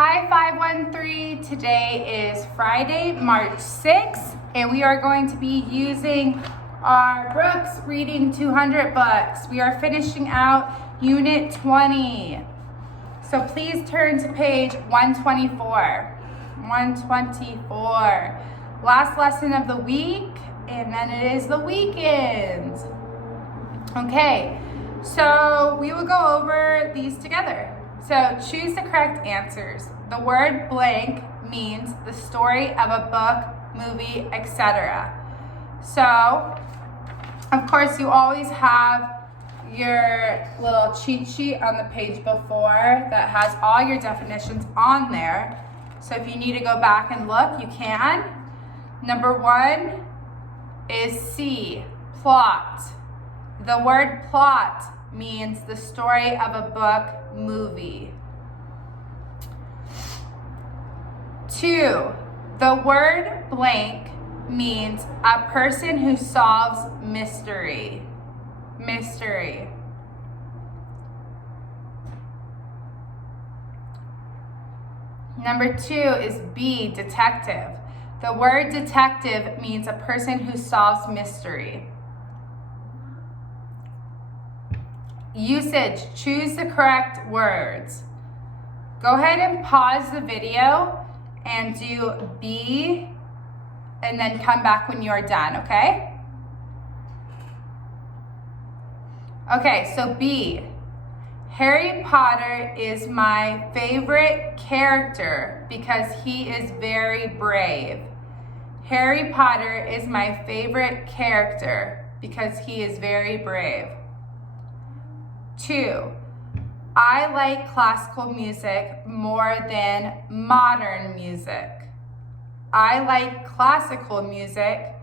Hi 513, today is Friday, March 6th, and we are going to be using our Brooks Reading 200 books. We are finishing out Unit 20. So please turn to page 124. 124. Last lesson of the week, and then it is the weekend. Okay, so we will go over these together. So choose the correct answers. The word blank means the story of a book, movie, etc. So, of course, you always have your little cheat sheet on the page before that has all your definitions on there. So if you need to go back and look, you can. Number 1 is C, plot. The word plot means the story of a book, movie. 2, the word blank means a person who solves mystery. Mystery. Number 2 is B, detective. The word detective means a person who solves mystery. Usage, choose the correct words. Go ahead and pause the video and do B and then come back when you're done, okay? Okay, so B. Harry Potter is my favorite character because he is very brave. Harry Potter is my favorite character because he is very brave. 2, I like classical music more than modern music. I like classical music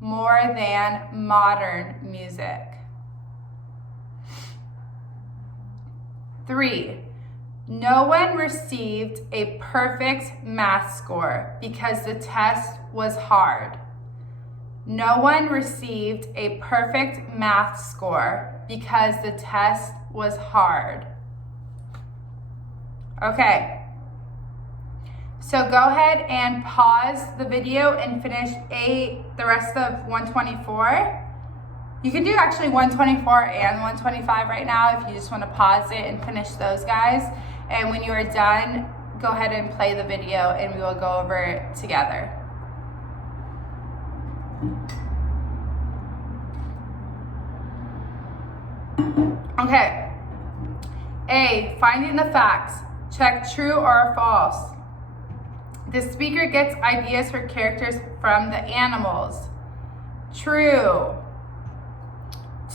more than modern music. 3, no one received a perfect math score because the test was hard. No one received a perfect math score because the test was hard. Okay, so go ahead and pause the video and finish the rest of 124. You can do actually 124 and 125 right now if you just want to pause it and finish those guys. And when you are done, go ahead and play the video and we will go over it together. Okay. A, finding the facts. Check true or false. The speaker gets ideas for characters from the animals. True.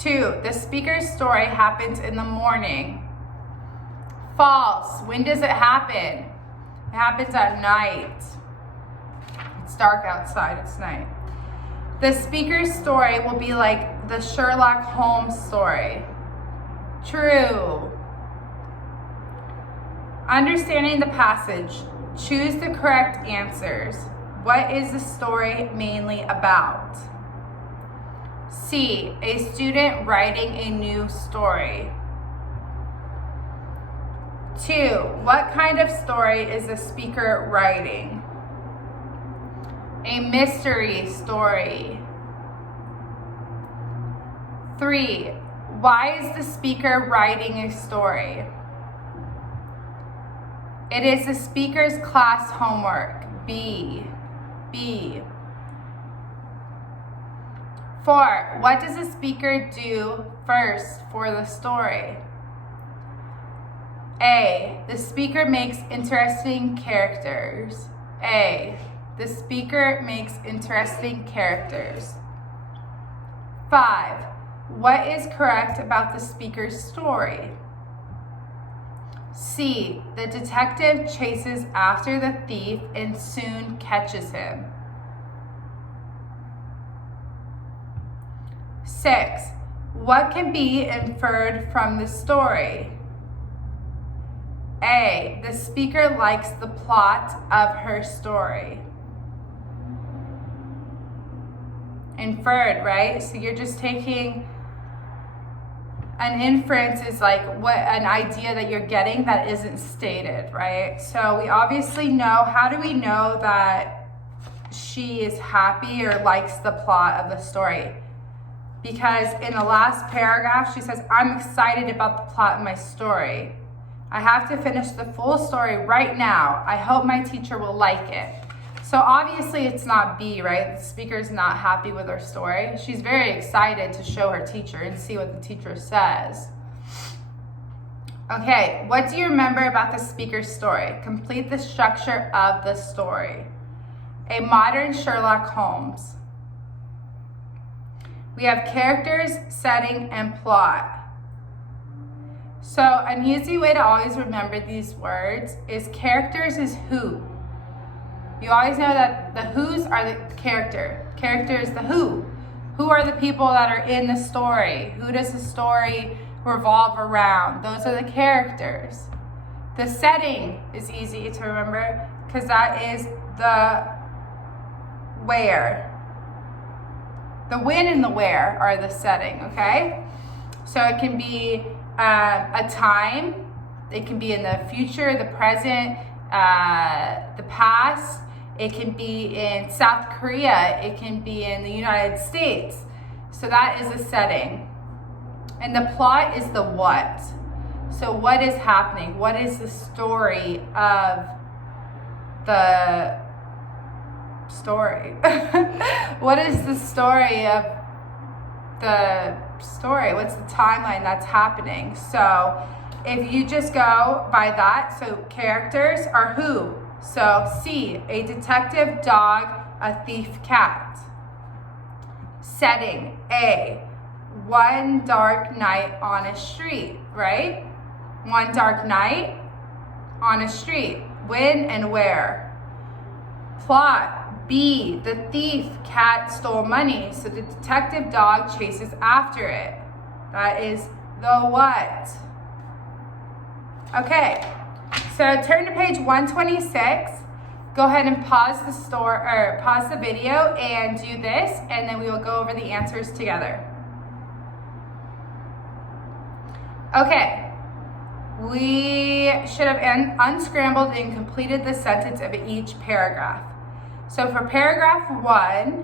2, the speaker's story happens in the morning. False. When does it happen? It happens at night. It's dark outside, it's night. The speaker's story will be like the Sherlock Holmes story. True. Understanding the passage. Choose the correct answers. What is the story mainly about? C, a student writing a new story. 2, what kind of story is the speaker writing? A mystery story. 3, why is the speaker writing a story? It is the speaker's class homework. B. 4, what does the speaker do first for the story? A, the speaker makes interesting characters. A, the speaker makes interesting characters. 5, what is correct about the speaker's story? C, the detective chases after the thief and soon catches him. 6, what can be inferred from the story? A, the speaker likes the plot of her story. Inferred, right? So you're just taking An inference is like what an idea that you're getting that isn't stated, right? So we obviously know, how do we know that she is happy or likes the plot of the story? Because in the last paragraph, she says, I'm excited about the plot of my story. I have to finish the full story right now. I hope my teacher will like it. So obviously it's not B, right? The speaker's not happy with her story. She's very excited to show her teacher and see what the teacher says. Okay, what do you remember about the speaker's story? Complete the structure of the story. A modern Sherlock Holmes. We have characters, setting, and plot. So an easy way to always remember these words is characters is who. You always know that the who's are the character. Character is the who. Who are the people that are in the story? Who does the story revolve around? Those are the characters. The setting is easy to remember because that is the where. The when and the where are the setting, okay? So it can be a time. It can be in the future, the present, the past. It can be in South Korea. It can be in the United States. So that is the setting. And the plot is the what. So what is happening? What is the story of the story? What is the story of the story? What's the timeline that's happening? So if you just go by that, so characters are who? So C, a detective dog, a thief cat. Setting, A, one dark night on a street, right? One dark night on a street. When and where? Plot, B, the thief cat stole money, so the detective dog chases after it. That is the what. Okay, so turn to page 126. Go ahead and pause the video and do this, and then we will go over the answers together. Okay, we should have unscrambled and completed the sentence of each paragraph. So for paragraph 1,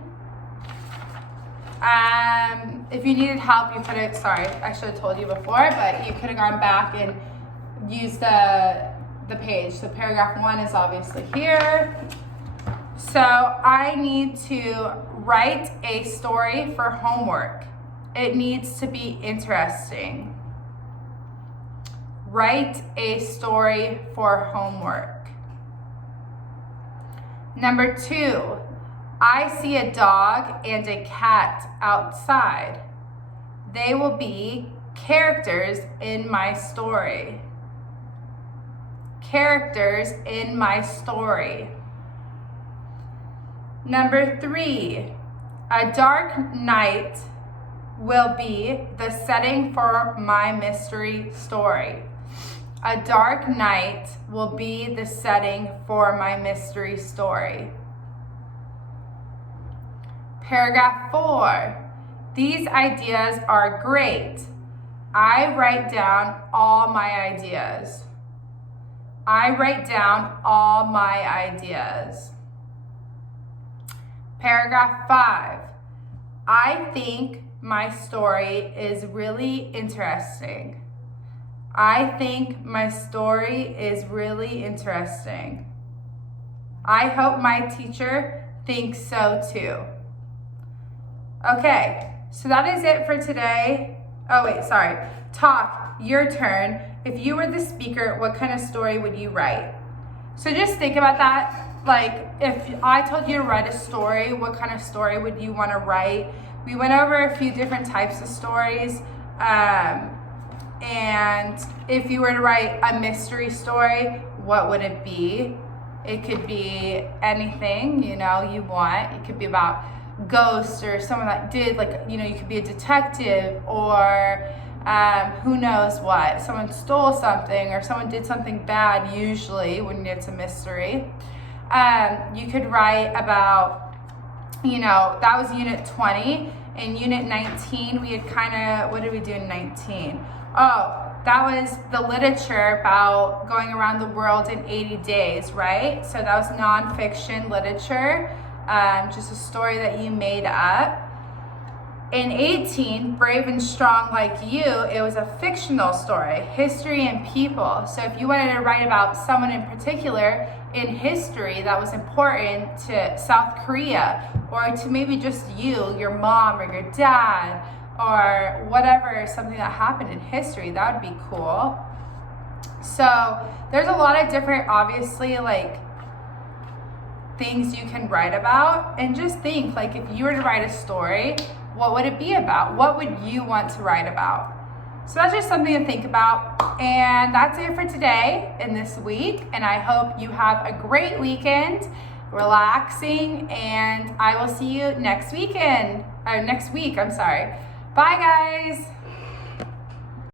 if you needed help, you could have, sorry, I should have told you before, but you could have gone back and used the page. So paragraph 1 is obviously here. So I need to write a story for homework. It needs to be interesting. Write a story for homework. Number 2, I see a dog and a cat outside. They will be characters in my story. Characters in my story. Number 3, a dark night will be the setting for my mystery story. A dark night will be the setting for my mystery story. Paragraph 4, these ideas are great. I write down all my ideas. I write down all my ideas. Paragraph 5, I think my story is really interesting. I think my story is really interesting. I hope my teacher thinks so too. Okay, so that is it for today. Oh wait, sorry. Talk, your turn. If you were the speaker, what kind of story would you write? So just think about that. Like, if I told you to write a story, what kind of story would you want to write? We went over a few different types of stories. And if you were to write a mystery story, what would it be? It could be anything, you want. It could be about ghosts or someone that did, you could be a detective or who knows what. Someone stole something or someone did something bad, usually, when it's a mystery. You could write about, that was unit 20. in Unit 19, we had kind of, what did we do in 19? Oh, that was the literature about going around the world in 80 days, right? So that was nonfiction literature, just a story that you made up. In 18, Brave and Strong Like You, it was a fictional story, history and people. So if you wanted to write about someone in particular in history that was important to South Korea, or to maybe just you, your mom or your dad, or whatever, something that happened in history, that would be cool. So there's a lot of different, obviously, like, things you can write about. And just think, like, if you were to write a story, what would it be about? What would you want to write about? So that's just something to think about. And that's it for today and this week. And I hope you have a great weekend, relaxing, and I will see you next week. Bye, guys.